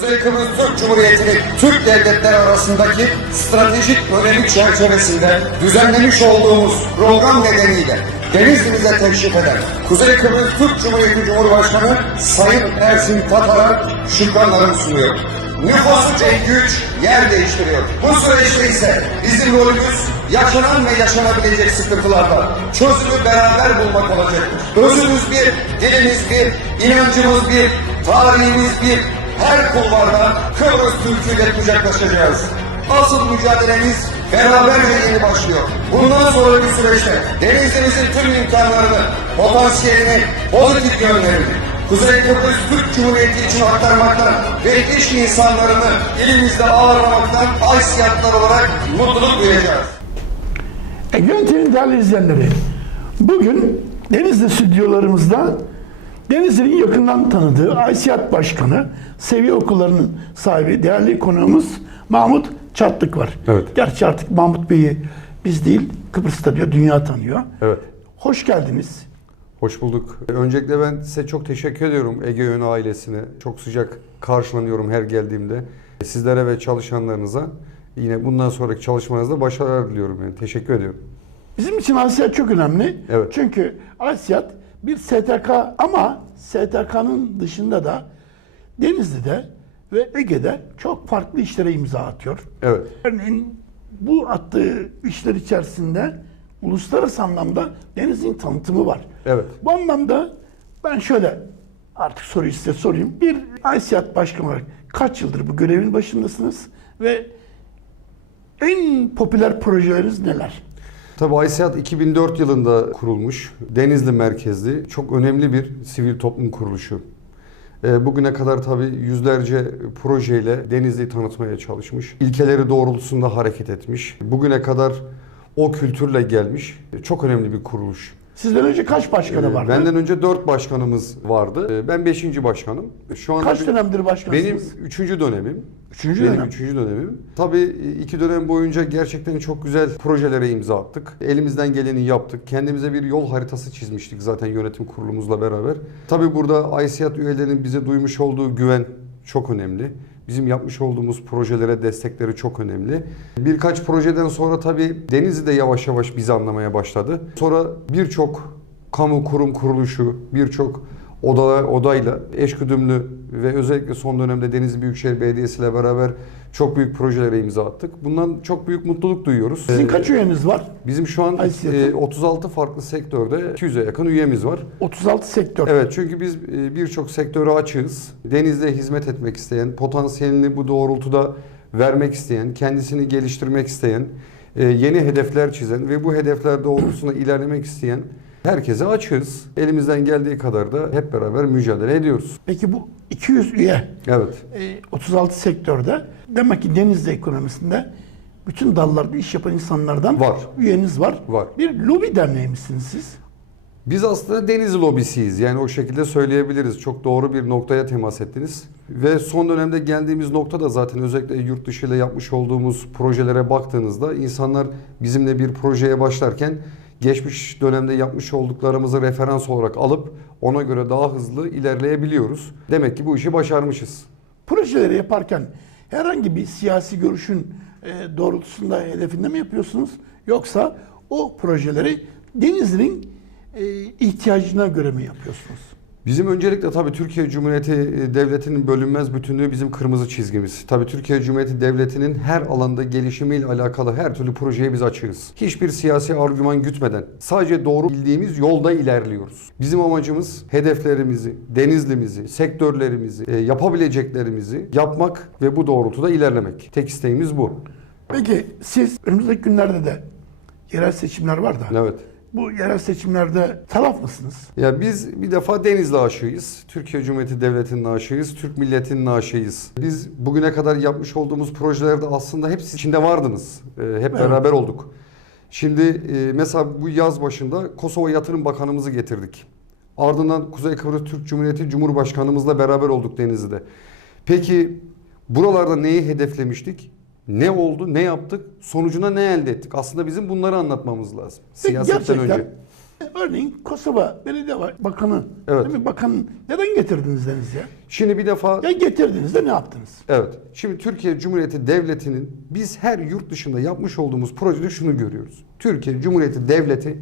Kuzey Kıbrıs Türk Cumhuriyeti'nin Türk devletleri arasındaki stratejik önemi çerçevesinde düzenlemiş olduğumuz program nedeniyle Denizli'mize teşrif eden Kuzey Kıbrıs Türk Cumhuriyeti Cumhurbaşkanı Sayın Ersin Tatar'a şükranlarımı sunuyorum. Nüfusu güç yer değiştiriyor. Bu süreçte ise bizim rolümüz yaşanan ve yaşanabilecek sıkıntılarda çözümü beraber bulmak olacaktır. Özümüz bir, dilimiz bir, inancımız bir, tarihimiz bir, her kulvarda Kıbrıs Türk'üyle kucaklaşacağız. Asıl mücadelemiz beraberce yeni başlıyor. Bundan sonraki süreçte denizimizin tüm imkanlarını, potansiyelini, pozitif yönlerini, Kuzey Kıbrıs Türk Cumhuriyeti için aktarmaktan ve iş insanlarını ilimizde ağırlamaktan haysiyatlar olarak mutluluk duyacağız. Yöntem'in değerli izleyenleri, bugün Denizli stüdyolarımızda Denizli'nin yakından tanıdığı Aysiyat Başkanı, seviye okullarının sahibi, değerli konuğumuz Mahmut Çatlık var. Evet. Gerçi artık Mahmut Bey'i biz değil, Kıbrıs'ta diyor, dünya tanıyor. Evet. Hoş geldiniz. Hoş bulduk. Öncelikle ben size çok teşekkür ediyorum Ege Yön ailesine. Çok sıcak karşılanıyorum her geldiğimde. Sizlere ve çalışanlarınıza yine bundan sonraki çalışmanızda başarılar diliyorum. Yani. Teşekkür ediyorum. Bizim için Aysiyat çok önemli. Evet. Çünkü Aysiyat bir STK ama STK'nın dışında da Denizli'de ve Ege'de çok farklı işlere imza atıyor. Evet. Örneğin bu attığı işler içerisinde uluslararası anlamda Denizli'nin tanıtımı var. Evet. Bu anlamda ben şöyle artık soruyu size sorayım. Bir Aysiyat Başkanı olarak kaç yıldır bu görevin başındasınız ve en popüler projeleriniz neler? Tabii Aysiyat 2004 yılında kurulmuş. Denizli merkezli. Çok önemli bir sivil toplum kuruluşu. Ee, Bugüne kadar tabii yüzlerce projeyle Denizli'yi tanıtmaya çalışmış. İlkeleri doğrultusunda hareket etmiş. Bugüne kadar o kültürle gelmiş. Çok önemli bir kuruluş. Sizden önce kaç başkanı Ee, vardı? Benden önce 4 başkanımız vardı. Ee, Ben 5. başkanım. Şu anda Kaç bir- dönemdir başkansınız? Benim 3. dönemim. Üçüncü Benim dönem. üçüncü dönemim. Tabii iki dönem boyunca gerçekten çok güzel projelere imza attık. Elimizden geleni yaptık. Kendimize bir yol haritası çizmiştik zaten yönetim kurulumuzla beraber. Tabii burada Aysiyat üyelerinin bize duymuş olduğu güven çok önemli. Bizim yapmış olduğumuz projelere destekleri çok önemli. Birkaç projeden sonra tabii Denizli de yavaş yavaş bizi anlamaya başladı. Sonra birçok kamu kurum kuruluşu, birçok oda, odayla eşgüdümlü ve özellikle son dönemde Denizli Büyükşehir Belediyesi ile beraber çok büyük projelere imza attık. Bundan çok büyük mutluluk duyuyoruz. Sizin Ee, kaç üyeniz var? Bizim şu an e, 36 farklı sektörde 200'e yakın üyemiz var. 36 sektör. Evet çünkü biz e, birçok sektöre açığız. Denizde hizmet etmek isteyen, potansiyelini bu doğrultuda vermek isteyen, kendisini geliştirmek isteyen, e, yeni hedefler çizen ve bu hedefler doğrultusunda ilerlemek isteyen herkese açığız. Elimizden geldiği kadar da hep beraber mücadele ediyoruz. Peki bu 200 üye Evet. e, 36 sektörde demek ki Denizli ekonomisinde bütün dallarda iş yapan insanlardan Var. üyeniz var. Var. Bir lobi derneği misiniz siz? Biz aslında deniz lobisiyiz. Yani o şekilde söyleyebiliriz. Çok doğru bir noktaya temas ettiniz. Ve son dönemde geldiğimiz nokta da zaten özellikle yurt dışı ile yapmış olduğumuz projelere baktığınızda insanlar bizimle bir projeye başlarken geçmiş dönemde yapmış olduklarımızı referans olarak alıp ona göre daha hızlı ilerleyebiliyoruz. Demek ki bu işi başarmışız. Projeleri yaparken herhangi bir siyasi görüşün e, doğrultusunda hedefinde mi yapıyorsunuz? Yoksa o projeleri Denizli'nin e, ihtiyacına göre mi yapıyorsunuz? Bizim öncelikle tabii Türkiye Cumhuriyeti e, Devleti'nin bölünmez bütünlüğü bizim kırmızı çizgimiz. Tabii Türkiye Cumhuriyeti Devleti'nin her alanda gelişimiyle alakalı her türlü projeye biz açığız. Hiçbir siyasi argüman gütmeden sadece doğru bildiğimiz yolda ilerliyoruz. Bizim amacımız hedeflerimizi, denizlimizi, sektörlerimizi, e, yapabileceklerimizi yapmak ve bu doğrultuda ilerlemek. Tek isteğimiz bu. Peki siz önümüzdeki günlerde de yerel seçimler var da Evet. Bu yerel seçimlerde taraf mısınız? Ya biz bir defa Denizli aşığıyız. Türkiye Cumhuriyeti Devleti'nin aşığıyız. Türk milletinin aşığıyız. Biz bugüne kadar yapmış olduğumuz projelerde aslında hepsi içinde vardınız. Ee, hep beraber olduk. Şimdi e, mesela bu yaz başında Kosova Yatırım Bakanımızı getirdik. Ardından Kuzey Kıbrıs Türk Cumhuriyeti Cumhurbaşkanımızla beraber olduk Denizli'de. Peki buralarda neyi hedeflemiştik? Ne oldu, ne yaptık, sonucuna ne elde ettik? Aslında bizim bunları anlatmamız lazım. Siyasetten gerçekten önce. örneğin Kosova Belediye Bakanı, Evet. değil mi? Bakan neden getirdiniz Denizli'ye? Şimdi bir defa Ya getirdiniz de ne yaptınız? Evet. Şimdi Türkiye Cumhuriyeti Devleti'nin biz her yurt dışında yapmış olduğumuz projede şunu görüyoruz. Türkiye Cumhuriyeti Devleti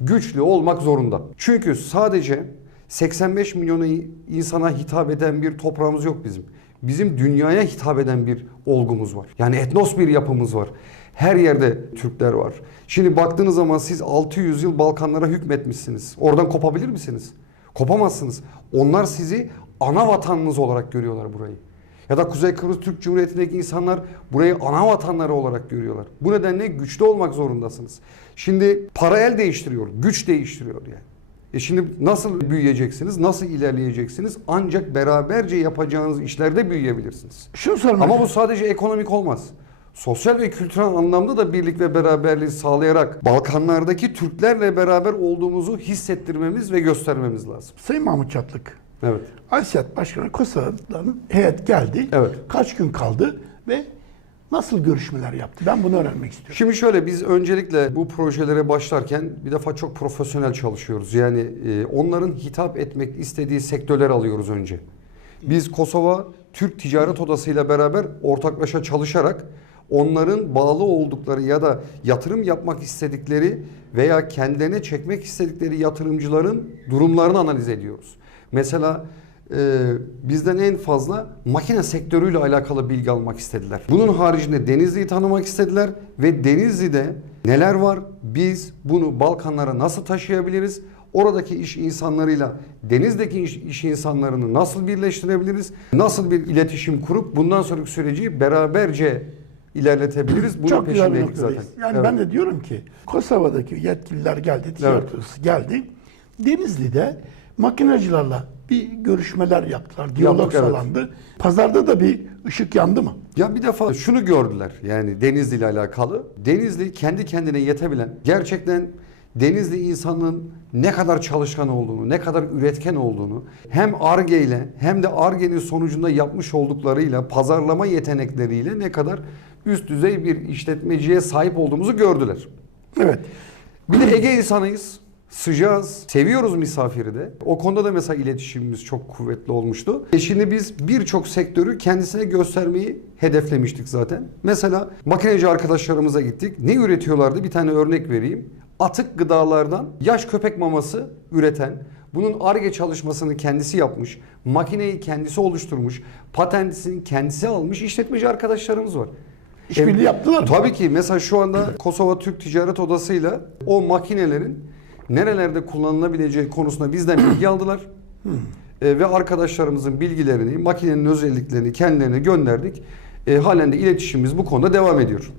güçlü olmak zorunda. Çünkü sadece 85 milyonu insana hitap eden bir toprağımız yok bizim. Bizim dünyaya hitap eden bir olgumuz var. Yani etnos bir yapımız var. Her yerde Türkler var. Şimdi baktığınız zaman siz 600 yıl Balkanlara hükmetmişsiniz. Oradan kopabilir misiniz? Kopamazsınız. Onlar sizi ana vatanınız olarak görüyorlar burayı. Ya da Kuzey Kıbrıs Türk Cumhuriyeti'ndeki insanlar burayı ana vatanları olarak görüyorlar. Bu nedenle güçlü olmak zorundasınız. Şimdi para el değiştiriyor, güç değiştiriyor yani. E şimdi nasıl büyüyeceksiniz, nasıl ilerleyeceksiniz? Ancak beraberce yapacağınız işlerde büyüyebilirsiniz. Şunu sormak Ama bu sadece ekonomik olmaz. Sosyal ve kültürel anlamda da birlik ve beraberliği sağlayarak Balkanlardaki Türklerle beraber olduğumuzu hissettirmemiz ve göstermemiz lazım. Sayın Mahmut Çatlık, Evet. Aysiyat Başkanı Kosova'dan heyet geldi. Evet. Kaç gün kaldı ve nasıl görüşmeler yaptı? Ben bunu öğrenmek istiyorum. Şimdi şöyle biz öncelikle bu projelere başlarken bir defa çok profesyonel çalışıyoruz. Yani e, onların hitap etmek istediği sektörler alıyoruz önce. Biz Kosova Türk Ticaret Odası ile beraber ortaklaşa çalışarak onların bağlı oldukları ya da yatırım yapmak istedikleri veya kendilerine çekmek istedikleri yatırımcıların durumlarını analiz ediyoruz. Mesela e, bizden en fazla makine sektörüyle alakalı bilgi almak istediler. Bunun haricinde Denizli'yi tanımak istediler ve Denizli'de neler var? Biz bunu Balkanlara nasıl taşıyabiliriz? Oradaki iş insanlarıyla Deniz'deki iş, iş insanlarını nasıl birleştirebiliriz? Nasıl bir iletişim kurup bundan sonraki süreci beraberce ilerletebiliriz? Bunun Çok güzel bir noktadayız. zaten. Yani Evet. ben de diyorum ki Kosova'daki yetkililer geldi, ticaret Evet. geldi. Denizli'de makinacılarla bir görüşmeler yaptılar. Diyalog Yaptık, evet. sağlandı. Pazarda da bir ışık yandı mı? Ya bir defa şunu gördüler yani Denizli ile alakalı. Denizli kendi kendine yetebilen, gerçekten Denizli insanın ne kadar çalışkan olduğunu, ne kadar üretken olduğunu hem ARGE ile hem de ARGE'nin sonucunda yapmış olduklarıyla, pazarlama yetenekleriyle ne kadar üst düzey bir işletmeciye sahip olduğumuzu gördüler. Evet. Bir de Ege insanıyız. Sıcağız. Seviyoruz misafiri de. O konuda da mesela iletişimimiz çok kuvvetli olmuştu. E şimdi biz birçok sektörü kendisine göstermeyi hedeflemiştik zaten. Mesela makineci arkadaşlarımıza gittik. Ne üretiyorlardı? Bir tane örnek vereyim. Atık gıdalardan yaş köpek maması üreten, bunun ARGE çalışmasını kendisi yapmış, makineyi kendisi oluşturmuş, patentisini kendisi almış işletmeci arkadaşlarımız var. İşbirliği yaptılar mı? Tabii ki mesela şu anda Kosova Türk Ticaret Odası'yla o makinelerin nerelerde kullanılabileceği konusunda bizden bilgi aldılar. E, ve arkadaşlarımızın bilgilerini, makinenin özelliklerini kendilerine gönderdik. E, halen de iletişimimiz bu konuda devam ediyor.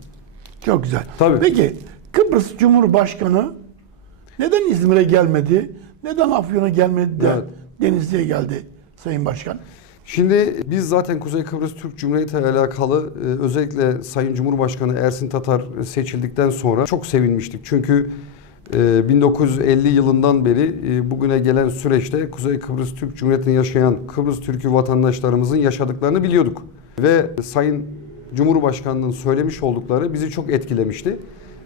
Çok güzel. Tabii. Peki Kıbrıs Cumhurbaşkanı neden İzmir'e gelmedi? Neden Afyon'a gelmedi de Evet. Denizli'ye geldi Sayın Başkan? Şimdi biz zaten Kuzey Kıbrıs Türk Cumhuriyeti ile alakalı e, özellikle Sayın Cumhurbaşkanı Ersin Tatar seçildikten sonra çok sevinmiştik. Çünkü 1950 yılından beri e, bugüne gelen süreçte Kuzey Kıbrıs Türk Cumhuriyeti'nde yaşayan Kıbrıs Türk'ü vatandaşlarımızın yaşadıklarını biliyorduk. Ve Sayın Cumhurbaşkanı'nın söylemiş oldukları bizi çok etkilemişti.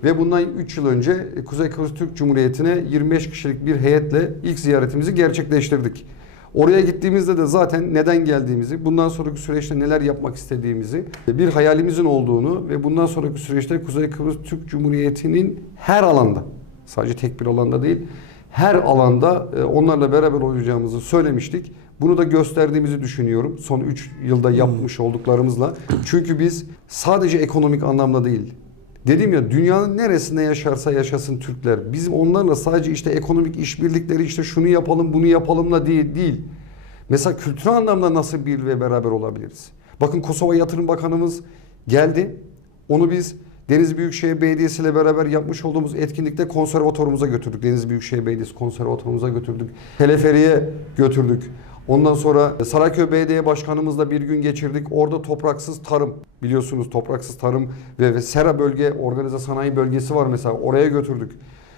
Ve bundan 3 yıl önce Kuzey Kıbrıs Türk Cumhuriyeti'ne 25 kişilik bir heyetle ilk ziyaretimizi gerçekleştirdik. Oraya gittiğimizde de zaten neden geldiğimizi, bundan sonraki süreçte neler yapmak istediğimizi, bir hayalimizin olduğunu ve bundan sonraki süreçte Kuzey Kıbrıs Türk Cumhuriyeti'nin her alanda, sadece tek bir alanda değil, her alanda e, onlarla beraber olacağımızı söylemiştik. Bunu da gösterdiğimizi düşünüyorum son 3 yılda yapmış olduklarımızla. Çünkü biz sadece ekonomik anlamda değil, Dedim ya dünyanın neresinde yaşarsa yaşasın Türkler. Bizim onlarla sadece işte ekonomik işbirlikleri işte şunu yapalım bunu yapalımla değil. değil. Mesela kültürel anlamda nasıl bir ve beraber olabiliriz? Bakın Kosova Yatırım Bakanımız geldi. Onu biz Denizli Büyükşehir Belediyesi ile beraber yapmış olduğumuz etkinlikte konservatuarımıza götürdük. Denizli Büyükşehir Belediyesi konservatuarımıza götürdük. Teleferiye götürdük. Ondan sonra Sarayköy Belediye Başkanımızla bir gün geçirdik. Orada topraksız tarım biliyorsunuz topraksız tarım ve, ve Sera bölge organize sanayi bölgesi var mesela oraya götürdük.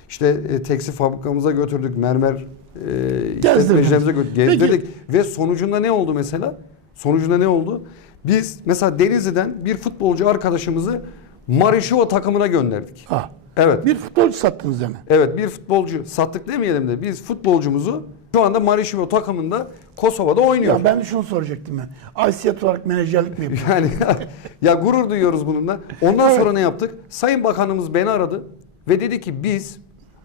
İşte e, tekstil fabrikamıza götürdük. Mermer e, işletmecilerimize gö- Peki. gezdirdik. Ve sonucunda ne oldu mesela? Sonucunda ne oldu? Biz mesela Denizli'den bir futbolcu arkadaşımızı Marişova takımına gönderdik. Ha. Evet. Bir futbolcu sattınız yani. Evet bir futbolcu sattık demeyelim de biz futbolcumuzu şu anda Marişivo takımında Kosova'da oynuyor. Ya ben de şunu soracaktım ben. Aysiyat olarak menajerlik mi yapıyor? Yani ya gurur duyuyoruz bununla. Ondan sonra ne yaptık? Sayın Bakanımız beni aradı ve dedi ki biz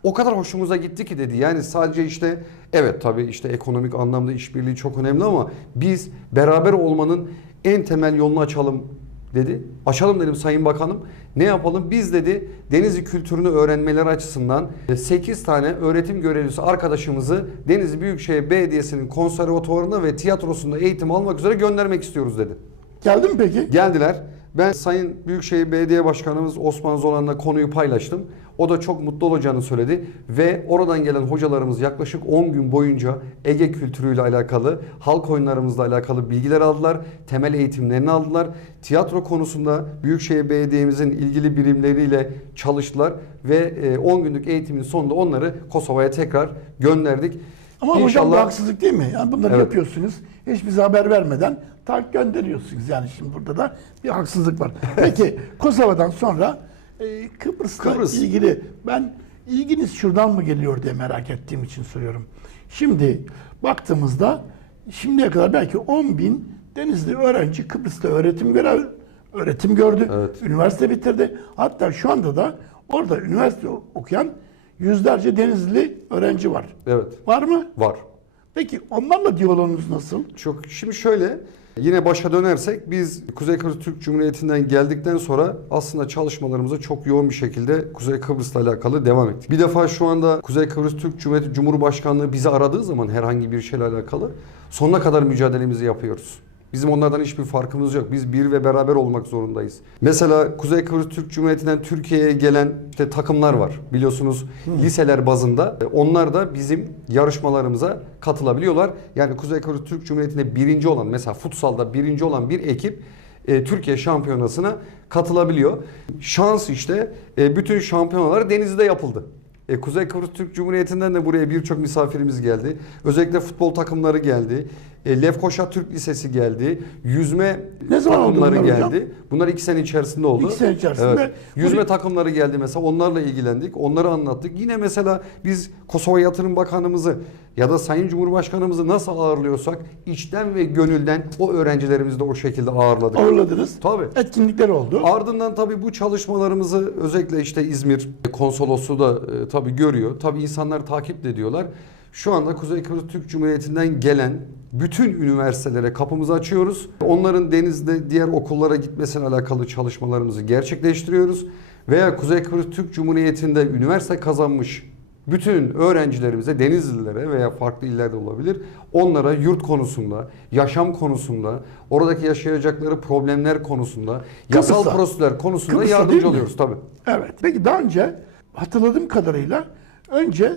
o kadar hoşumuza gitti ki dedi. Yani sadece işte evet tabii işte ekonomik anlamda işbirliği çok önemli ama biz beraber olmanın en temel yolunu açalım dedi. Açalım dedim Sayın Bakanım. Ne yapalım? Biz dedi Denizli kültürünü öğrenmeleri açısından 8 tane öğretim görevlisi arkadaşımızı Denizli Büyükşehir Belediyesi'nin konservatuvarında ve tiyatrosunda eğitim almak üzere göndermek istiyoruz dedi. Geldi mi peki? Geldiler. Ben Sayın Büyükşehir Belediye Başkanımız Osman Zolan'la konuyu paylaştım. O da çok mutlu olacağını söyledi ve oradan gelen hocalarımız yaklaşık 10 gün boyunca Ege kültürüyle alakalı, halk oyunlarımızla alakalı bilgiler aldılar. Temel eğitimlerini aldılar. Tiyatro konusunda Büyükşehir Belediye'mizin ilgili birimleriyle çalıştılar ve e, 10 günlük eğitimin sonunda onları Kosova'ya tekrar gönderdik. Ama hocam bu haksızlık değil mi? Yani bunları Evet. yapıyorsunuz. Hiç bize haber vermeden tak gönderiyorsunuz. Yani şimdi burada da bir haksızlık var. Peki Kosova'dan sonra e, Kıbrıs'la Kıbrıs. ilgili ben ilginiz şuradan mı geliyor diye merak ettiğim için soruyorum. Şimdi baktığımızda şimdiye kadar belki 10 bin Denizli öğrenci Kıbrıs'ta öğretim görev öğretim gördü. Evet. Üniversite bitirdi. Hatta şu anda da orada üniversite okuyan yüzlerce Denizli öğrenci var. Evet. Var mı? Var. Peki onlarla diyaloğunuz nasıl? Çok şimdi şöyle yine başa dönersek biz Kuzey Kıbrıs Türk Cumhuriyeti'nden geldikten sonra aslında çalışmalarımıza çok yoğun bir şekilde Kuzey Kıbrıs'la alakalı devam ettik. Bir defa şu anda Kuzey Kıbrıs Türk Cumhuriyeti Cumhurbaşkanlığı bizi aradığı zaman herhangi bir şeyle alakalı sonuna kadar mücadelemizi yapıyoruz. Bizim onlardan hiçbir farkımız yok. Biz bir ve beraber olmak zorundayız. Mesela Kuzey Kıbrıs Türk Cumhuriyeti'nden Türkiye'ye gelen işte takımlar var. Biliyorsunuz liseler bazında. E, Onlar da bizim yarışmalarımıza katılabiliyorlar. Yani Kuzey Kıbrıs Türk Cumhuriyeti'nde birinci olan mesela futsalda birinci olan bir ekip e, Türkiye şampiyonasına katılabiliyor. Şans işte e, bütün şampiyonalar denizde yapıldı. E, Kuzey Kıbrıs Türk Cumhuriyeti'nden de buraya birçok misafirimiz geldi. Özellikle futbol takımları geldi. E, Lefkoşa Türk Lisesi geldi. Yüzme Ne zaman oldu takımları hocam? geldi. Bunlar iki sene içerisinde oldu. İki sene içerisinde. Evet. Yüzme Buraya- takımları geldi mesela. Onlarla ilgilendik. Onları anlattık. Yine mesela biz Kosova Yatırım Bakanımızı ya da Sayın Cumhurbaşkanımızı nasıl ağırlıyorsak içten ve gönülden o öğrencilerimizi de o şekilde ağırladık. Ağırladınız. Tabii. Etkinlikler oldu. Ardından tabii bu çalışmalarımızı özellikle işte İzmir konsolosluğu da e, tabii görüyor. Tabii insanlar takip de ediyorlar. Şu anda Kuzey Kıbrıs Türk Cumhuriyeti'nden gelen bütün üniversitelere kapımızı açıyoruz. Onların denizde diğer okullara gitmesine alakalı çalışmalarımızı gerçekleştiriyoruz. Veya Kuzey Kıbrıs Türk Cumhuriyeti'nde üniversite kazanmış bütün öğrencilerimize, Denizlililere veya farklı illerde olabilir, onlara yurt konusunda, yaşam konusunda, oradaki yaşayacakları problemler konusunda, yasal Kıbrıs'ta. prosedürler konusunda Kıbrıs'ta yardımcı oluyoruz tabii. Evet. Peki daha önce hatırladığım kadarıyla önce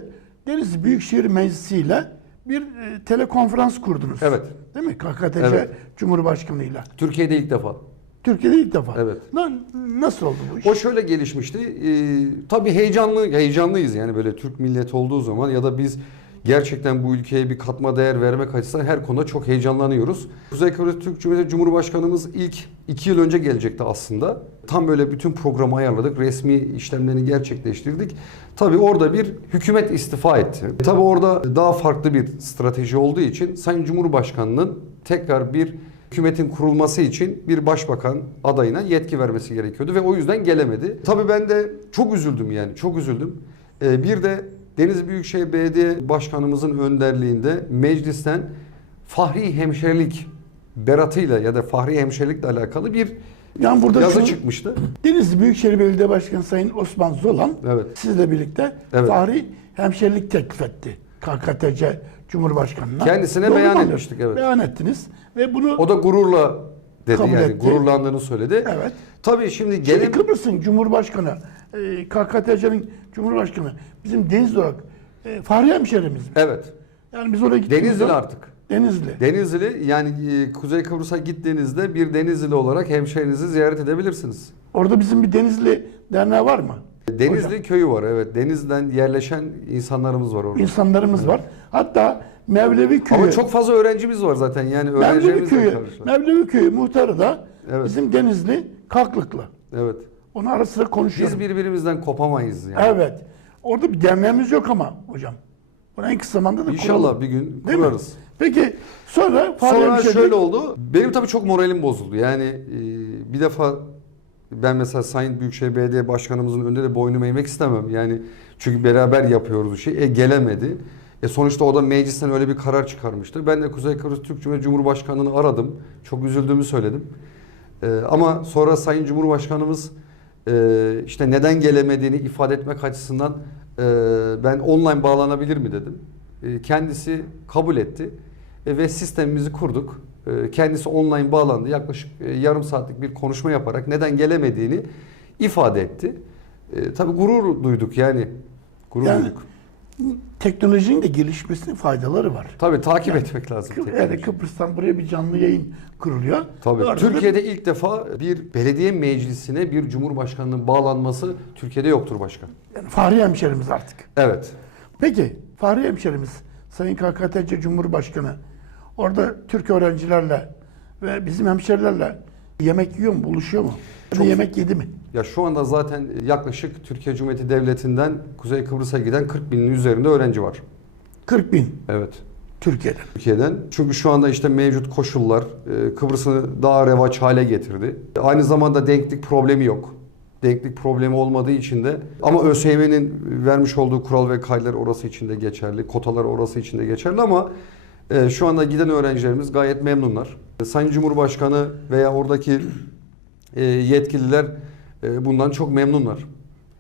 Denizli Büyükşehir Meclisi ile bir e, telekonferans kurdunuz. Evet. Değil mi? KKTC Evet. Cumhurbaşkanıyla. Türkiye'de ilk defa. Türkiye'de ilk defa. Evet. Na- nasıl oldu bu iş? O şöyle gelişmişti. Ee, tabii heyecanlı, heyecanlıyız yani böyle Türk milleti olduğu zaman ya da biz gerçekten bu ülkeye bir katma değer vermek açısından her konuda çok heyecanlanıyoruz. Kuzey Kıbrıs Türk Cumhuriyeti Cumhurbaşkanımız ilk iki yıl önce gelecekti aslında. Tam böyle bütün programı ayarladık. Resmi işlemlerini gerçekleştirdik. Tabii orada bir hükümet istifa etti. Tabii orada daha farklı bir strateji olduğu için Sayın Cumhurbaşkanı'nın tekrar bir hükümetin kurulması için bir başbakan adayına yetki vermesi gerekiyordu ve o yüzden gelemedi. Tabii ben de çok üzüldüm yani çok üzüldüm. Ee, bir de Denizli Büyükşehir Belediye Başkanımızın önderliğinde meclisten fahri hemşerilik beratıyla ya da fahri hemşerilikle alakalı bir Yani burada yazı şunu- çıkmıştı. Denizli Büyükşehir Belediye Başkanı Sayın Osman Zolan Evet. sizle birlikte Evet. Fahri hemşerilik teklif etti. KKTC Cumhurbaşkanı'na. Kendisine Doğru beyan etmiştik, evet. Beyan ettiniz ve bunu O da gururla dedi Kabul yani etti. gururlandığını söyledi. Evet. Tabii şimdi Şimdi gelin Kıbrıs'ın Cumhurbaşkanı, e, KKTC'nin Cumhurbaşkanı bizim Denizli olarak e, Fahri hemşerimiz. mi? evet. Yani biz oraya gittiğimiz Denizli artık. Denizli. Denizli yani e, Kuzey Kıbrıs'a gittiğinizde bir Denizli olarak hemşehrinizi ziyaret edebilirsiniz. Orada bizim bir Denizli derneği var mı? Denizli Hocam, köyü var evet. Denizli'den yerleşen insanlarımız var orada. insanlarımız var. Hatta Mevlevi Köyü. Ama çok fazla öğrencimiz var zaten yani Mevlevi öğrencilerimizle Köyü. Mevlevi Köyü muhtarı da Evet. bizim Denizli Kaklıklı. Evet. Onu ara sıra konuşuyorum. Biz birbirimizden kopamayız yani. Evet. Orada bir derneğimiz yok ama hocam. Bunu en kısa zamanda da İnşallah kuralım. bir gün Değil mi? kurarız. Peki sonra Sonra Hemşerilik- şöyle oldu. Benim tabii çok moralim bozuldu. Yani e, bir defa ben mesela Sayın Büyükşehir Belediye Başkanımızın önünde de boynumu eğmek istemem. Yani çünkü beraber yapıyoruz şeyi. E gelemedi. E sonuçta o da meclisten öyle bir karar çıkarmıştı. Ben de Kuzey Kıbrıs Türk Cumhuriyeti Cumhurbaşkanı'nı aradım. Çok üzüldüğümü söyledim. E, ama sonra Sayın Cumhurbaşkanımız e, işte neden gelemediğini ifade etmek açısından e, ben online bağlanabilir mi dedim. E, kendisi kabul etti E, ve sistemimizi kurduk. E, kendisi online bağlandı. Yaklaşık e, yarım saatlik bir konuşma yaparak neden gelemediğini ifade etti. E, tabii gurur duyduk yani. Gurur Yani- duyduk. Teknolojinin de gelişmesinin faydaları var. Tabii takip etmek lazım. Kı-. Yani Kıbrıs'tan buraya bir canlı yayın kuruluyor. Tabii. Orada da- Türkiye'de ilk defa bir belediye meclisine bir cumhurbaşkanının bağlanması Türkiye'de yoktur başkan. yani Fahri hemşerimiz artık. Evet. Peki Fahri hemşerimiz Sayın KKTC Cumhurbaşkanı orada Türk öğrencilerle ve bizim hemşerilerle yemek yiyor mu, buluşuyor mu? Da Çok- yemek yedi mi? Ya şu anda zaten yaklaşık Türkiye Cumhuriyeti Devleti'nden Kuzey Kıbrıs'a giden 40 binin üzerinde öğrenci var. 40 bin Evet. Türkiye'den. Türkiye'den. Çünkü şu anda işte mevcut koşullar e, Kıbrıs'ı daha revaç hale getirdi. Aynı zamanda denklik problemi yok. Denklik problemi olmadığı için de ama ÖSYM'nin vermiş olduğu kural ve kaydeler orası için de geçerli. Kotalar orası için de geçerli ama e, şu anda giden öğrencilerimiz gayet memnunlar. Sayın Cumhurbaşkanı veya oradaki e, yetkililer bundan çok memnunlar.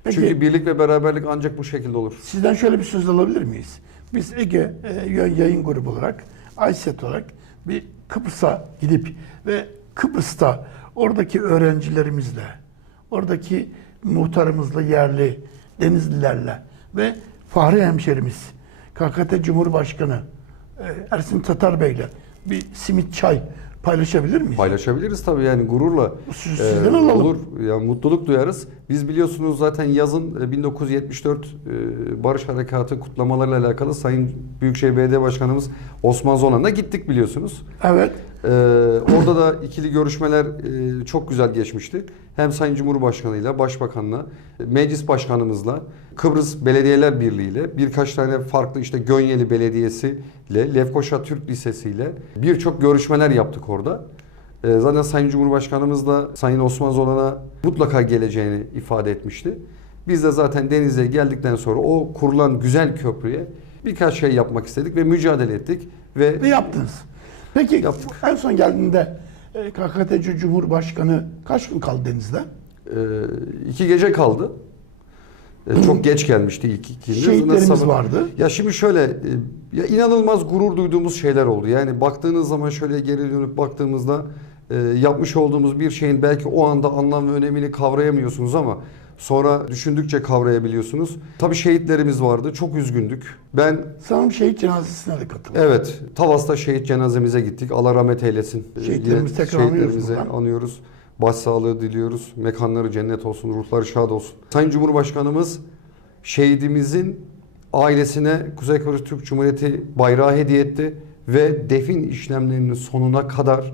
Peki- Çünkü birlik ve beraberlik ancak bu şekilde olur. Sizden şöyle bir söz alabilir miyiz? Biz Ege e, Yayın Grubu olarak, AYSET olarak bir Kıbrıs'a gidip ve Kıbrıs'ta oradaki öğrencilerimizle, oradaki muhtarımızla, yerli, denizlilerle ve Fahri hemşerimiz, KKT Cumhurbaşkanı e, Ersin Tatar Bey'le bir simit çay paylaşabilir miyiz? Paylaşabiliriz tabii yani gururla. Siz- sizden alalım. Olur. Ya mutluluk duyarız. Biz biliyorsunuz zaten yazın e, 1974 e, Barış Harekatı kutlamalarıyla alakalı Sayın Büyükşehir Belediye Başkanımız Osman Zonan'a gittik biliyorsunuz. Evet. Ee, orada da ikili görüşmeler e, çok güzel geçmişti. Hem Sayın Cumhurbaşkanıyla, Başbakanla, Meclis Başkanımızla, Kıbrıs Belediyeler Birliği ile birkaç tane farklı işte Gönyeli Belediyesi ile, Lefkoşa Türk Lisesi ile birçok görüşmeler yaptık orada. Ee, zaten Sayın Cumhurbaşkanımız da Sayın Osman Zolan'a mutlaka geleceğini ifade etmişti. Biz de zaten Denizli'ye geldikten sonra o kurulan güzel köprüye birkaç şey yapmak istedik ve mücadele ettik. Ve Ve yaptınız. Peki Yaptık. en son geldiğinde e, KKTC Cumhurbaşkanı kaç gün kaldı denizde? Ee, iki gece kaldı. Ee, çok geç gelmişti ilk ikindi. Şehitlerimiz sabah- vardı. Ya şimdi şöyle, e, ya inanılmaz gurur duyduğumuz şeyler oldu. Yani baktığınız zaman şöyle geri dönüp baktığımızda e, yapmış olduğumuz bir şeyin belki o anda anlam ve önemini kavrayamıyorsunuz ama sonra düşündükçe kavrayabiliyorsunuz. Tabii şehitlerimiz vardı. Çok üzgündük. Ben Sanırım şehit cenazesine de katıldı. Evet, Tavas'ta şehit cenazemize gittik. Allah rahmet eylesin. Ee, Şehitlerimizi yine tekrar anıyoruz şehitlerimizi buradan. anıyoruz. Başsağlığı diliyoruz. Mekanları cennet olsun, ruhları şad olsun. Sayın Cumhurbaşkanımız şehidimizin ailesine Kuzey Kıbrıs Türk Cumhuriyeti bayrağı hediye etti ve defin işlemlerinin sonuna kadar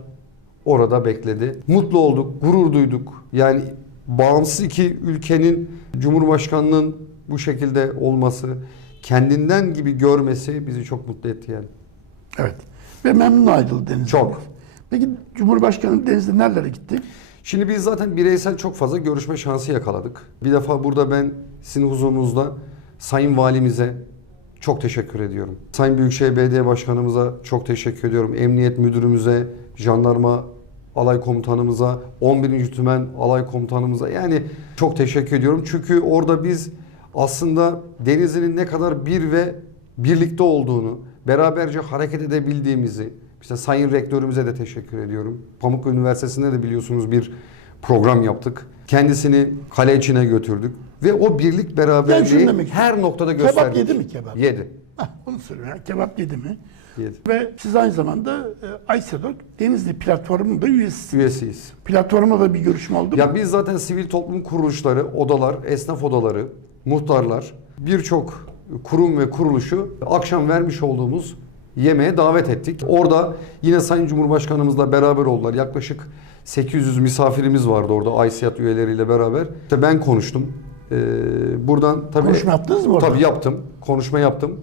orada bekledi. Mutlu olduk, gurur duyduk. Yani bağımsız iki ülkenin Cumhurbaşkanının bu şekilde olması, kendinden gibi görmesi bizi çok mutlu etti yani. Evet. Ve memnun ayrıldı denizden. Çok. Peki Cumhurbaşkanı denizde nerelere gitti? Şimdi biz zaten bireysel çok fazla görüşme şansı yakaladık. Bir defa burada ben sizin huzurunuzda Sayın Valimize çok teşekkür ediyorum. Sayın Büyükşehir Belediye Başkanımıza çok teşekkür ediyorum. Emniyet Müdürümüze, Jandarma Alay Komutanımıza, 11. Tümen Alay Komutanımıza yani çok teşekkür ediyorum. Çünkü orada biz aslında Denizli'nin ne kadar bir ve birlikte olduğunu, beraberce hareket edebildiğimizi, işte Sayın Rektörümüze de teşekkür ediyorum. Pamuk Üniversitesi'nde de biliyorsunuz bir program yaptık. Kendisini kale içine götürdük ve o birlik beraberliği demek her noktada Kebap gösterdik. yedi mi kebap? Yedi. Hah, onu. Yani kebap yedi mi? Yedi. Ve siz aynı zamanda e, Aysedok Denizli platformunun da üyesi. Üyesiyiz. Platformda da bir görüşme oldu mu? Ya biz zaten sivil toplum kuruluşları, odalar, esnaf odaları, muhtarlar, birçok kurum ve kuruluşu akşam vermiş olduğumuz yemeğe davet ettik. Orada yine Sayın Cumhurbaşkanımızla beraber oldular. Yaklaşık 800 misafirimiz vardı orada Aysiyat üyeleriyle beraber. İşte ben konuştum. Ee, buradan tabii Konuşma yaptınız mı orada? Tabii yaptım. Konuşma yaptım.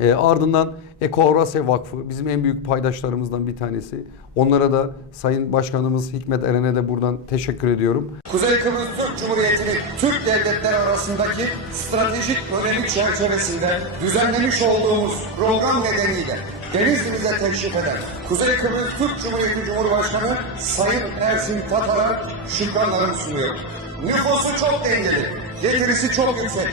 Ee, ardından Eko Avrasya Vakfı bizim en büyük paydaşlarımızdan bir tanesi. Onlara da Sayın Başkanımız Hikmet Eren'e de buradan teşekkür ediyorum. Kuzey Kıbrıs Türk Cumhuriyeti'nin Türk devletleri arasındaki stratejik önemi çerçevesinde düzenlemiş olduğumuz program nedeniyle Denizli'mize teşrif eden Kuzey Kıbrıs Türk Cumhuriyeti Cumhurbaşkanı Sayın Ersin Tatar'a şükranlarımı sunuyorum. Nüfusu çok dengeli, getirisi çok yüksek,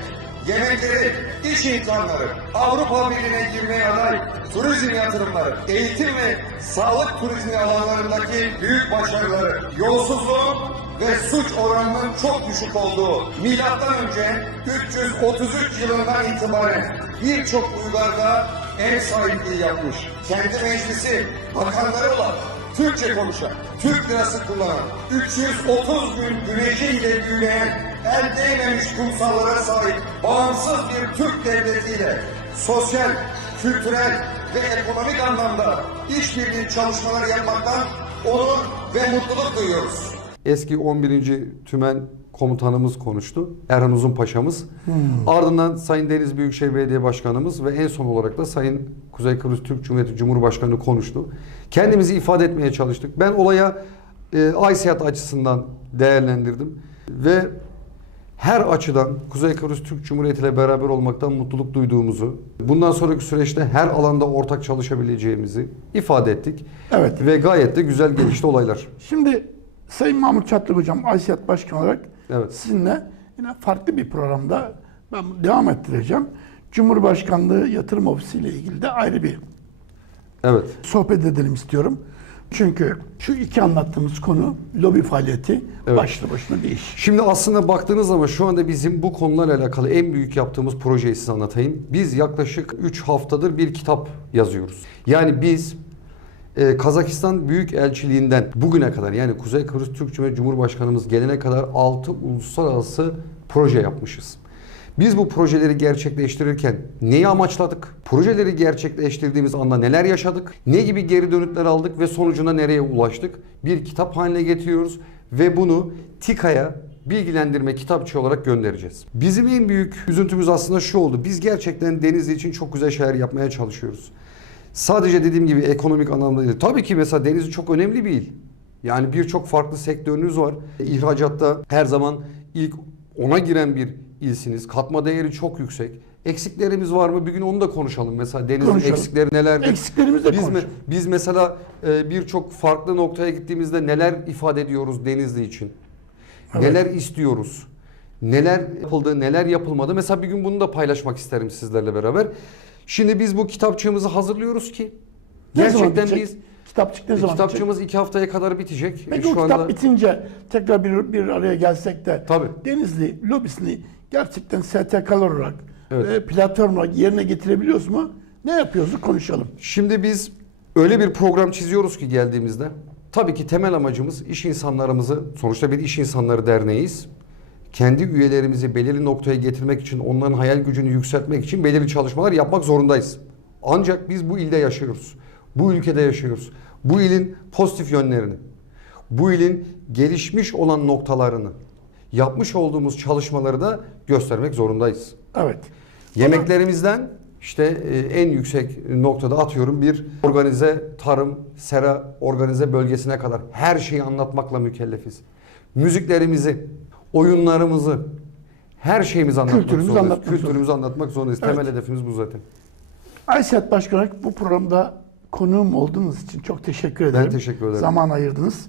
yemekleri, iş imkanları, Avrupa Birliği'ne girmeye aday, turizm yatırımları, eğitim ve sağlık turizmi alanlarındaki büyük başarıları, yolsuzluğun ve suç oranının çok düşük olduğu, milattan önce 333 yılından itibaren birçok uygarlığa ev sahipliği yapmış. Kendi meclisi, bakanları olan, Türkçe konuşan, Türk lirası kullanan, 330 gün güneşiyle büyüleyen, el değmemiş kumsallara sahip bağımsız bir Türk devletiyle sosyal, kültürel ve ekonomik anlamda işbirliği çalışmaları yapmaktan onur ve mutluluk duyuyoruz. Eski 11. Tümen komutanımız konuştu. Erhan Uzun Paşa'mız. Ardından Sayın Deniz Büyükşehir Belediye Başkanımız ve en son olarak da Sayın Kuzey Kıbrıs Türk Cumhuriyeti Cumhurbaşkanı konuştu. Kendimizi ifade etmeye çalıştık. Ben olaya e, Aysiyat açısından değerlendirdim ve her açıdan Kuzey Kıbrıs Türk Cumhuriyeti ile beraber olmaktan mutluluk duyduğumuzu, bundan sonraki süreçte her alanda ortak çalışabileceğimizi ifade ettik. Evet. Ve gayet de güzel gelişti olaylar. Şimdi Sayın Mahmut Çatlık Hocam, Aysiyat Başkanı olarak Evet. sizinle yine farklı bir programda ben devam ettireceğim. Cumhurbaşkanlığı Yatırım Ofisi ile ilgili de ayrı bir Evet. sohbet edelim istiyorum. Çünkü şu iki anlattığımız konu lobi faaliyeti Evet. başlı başına bir iş. Şimdi aslında baktığınız zaman şu anda bizim bu konularla alakalı en büyük yaptığımız projeyi size anlatayım. Biz yaklaşık 3 haftadır bir kitap yazıyoruz. Yani biz e, Kazakistan Büyükelçiliğinden bugüne kadar yani Kuzey Kıbrıs Türk Cumhuriyeti Cumhurbaşkanımız gelene kadar 6 uluslararası proje yapmışız. Biz bu projeleri gerçekleştirirken neyi amaçladık? Projeleri gerçekleştirdiğimiz anda neler yaşadık? Ne gibi geri dönütler aldık ve sonucunda nereye ulaştık? Bir kitap haline getiriyoruz ve bunu TİKA'ya bilgilendirme kitapçı olarak göndereceğiz. Bizim en büyük üzüntümüz aslında şu oldu. Biz gerçekten Denizli için çok güzel şeyler yapmaya çalışıyoruz. Sadece dediğim gibi ekonomik anlamda değil. Tabii ki mesela Denizli çok önemli bir il. Yani birçok farklı sektörünüz var. İhracatta her zaman ilk ona giren bir ilsiniz. Katma değeri çok yüksek. Eksiklerimiz var mı? Bir gün onu da konuşalım. Mesela Deniz'in Konuşalım. eksikleri nelerdir? Eksiklerimizi de biz, me- biz mesela e, birçok farklı noktaya gittiğimizde neler ifade ediyoruz Denizli için? Evet. Neler istiyoruz? Neler yapıldı, neler yapılmadı? Mesela bir gün bunu da paylaşmak isterim sizlerle beraber. Şimdi biz bu kitapçığımızı hazırlıyoruz ki Ne gerçekten bitecek? biz Kitapçık ne e, zaman bitecek? kitapçığımız iki haftaya kadar bitecek. Peki E, o kitap bitince tekrar bir, bir araya gelsek de Tabii. Denizli lobisini gerçekten STK'lar olarak Evet. ve platform olarak yerine getirebiliyoruz mu? Ne yapıyoruz konuşalım. Şimdi biz öyle bir program çiziyoruz ki geldiğimizde tabii ki temel amacımız iş insanlarımızı sonuçta bir iş insanları derneğiyiz. Kendi üyelerimizi belirli noktaya getirmek için onların hayal gücünü yükseltmek için belirli çalışmalar yapmak zorundayız. Ancak biz bu ilde yaşıyoruz. Bu ülkede yaşıyoruz. Bu ilin pozitif yönlerini, bu ilin gelişmiş olan noktalarını, yapmış olduğumuz çalışmaları da göstermek zorundayız. Evet. Yemeklerimizden işte e, en yüksek noktada atıyorum bir organize tarım, sera organize bölgesine kadar her şeyi anlatmakla mükellefiz. Müziklerimizi, oyunlarımızı, her şeyimizi anlatmak Kültürümüzü zorundayız. anlatmak Kültürümüzü anlatmak zorundayız. Evet. Temel hedefimiz bu zaten. Aysiyat Başkan bu programda konuğum olduğunuz için çok teşekkür ederim. teşekkür ederim. Zaman ayırdınız.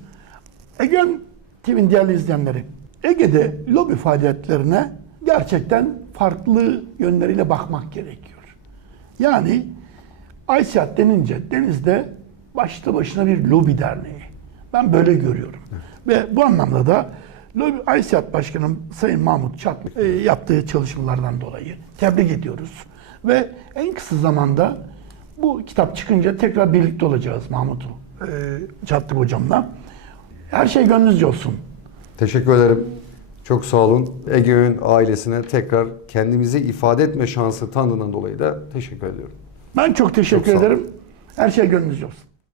Ege'nin TV'nin değerli izleyenleri, Ege'de lobi faaliyetlerine gerçekten farklı yönleriyle bakmak gerekiyor. Yani Aysiyat denince denizde başlı başına bir lobi derneği. Ben böyle görüyorum. Ve bu anlamda da Lobi Aysiyat Başkanım Sayın Mahmut Çatlı e, yaptığı çalışmalardan dolayı tebrik ediyoruz. Ve en kısa zamanda bu kitap çıkınca tekrar birlikte olacağız Mahmut e, Çatlı hocamla. Her şey gönlünüzce olsun. Teşekkür ederim. Çok sağ olun. Ege Öğün ailesine tekrar kendimizi ifade etme şansı tanıdığından dolayı da teşekkür ediyorum. Ben çok teşekkür Çok ederim. Her şey gönlünüzce olsun.